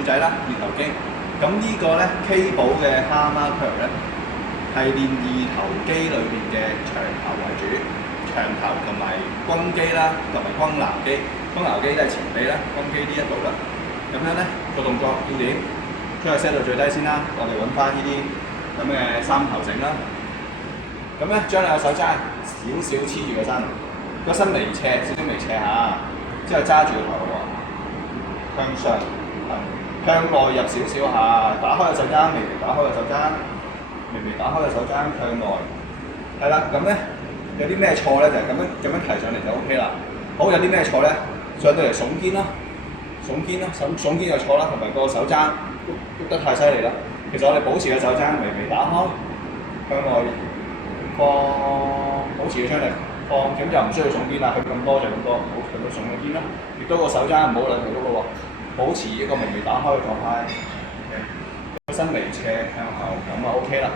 柱仔啦，二頭肌。咁呢個咧 K 寶嘅 Hammer Curl 咧係練二頭肌裏邊嘅長頭為主，長頭同埋肱肌啦，同埋肱攏肌。肱攏肌都係前臂啦，肱肌呢一度啦。咁樣咧個動作要點？將佢 set 到最低先啦。我哋揾翻呢啲咁嘅三頭繩啦。咁咧將兩個手踭少少黐住個身，個身微斜，少少微斜下，之後揸住個頭喎，向上，向內入少少下，打開個手踭，微微打開個手踭，微微打開個手踭向內。係啦，咁咧有啲咩錯咧？就係咁樣提上嚟就 O K 啦。好，有啲咩錯咧？上到嚟聳肩啦，聳肩啦，聳肩就錯啦，同埋個手踭喐得太犀利啦。其實我哋保持個手踭微微打開，向內放，保持個張力放，咁就唔需要聳肩啦。佢咁多就咁多，好，佢都聳個肩啦。亦都個手踭唔好兩條喐咯喎，保持一個微微打開嘅狀態。個身微斜向後，咁啊 OK 啦。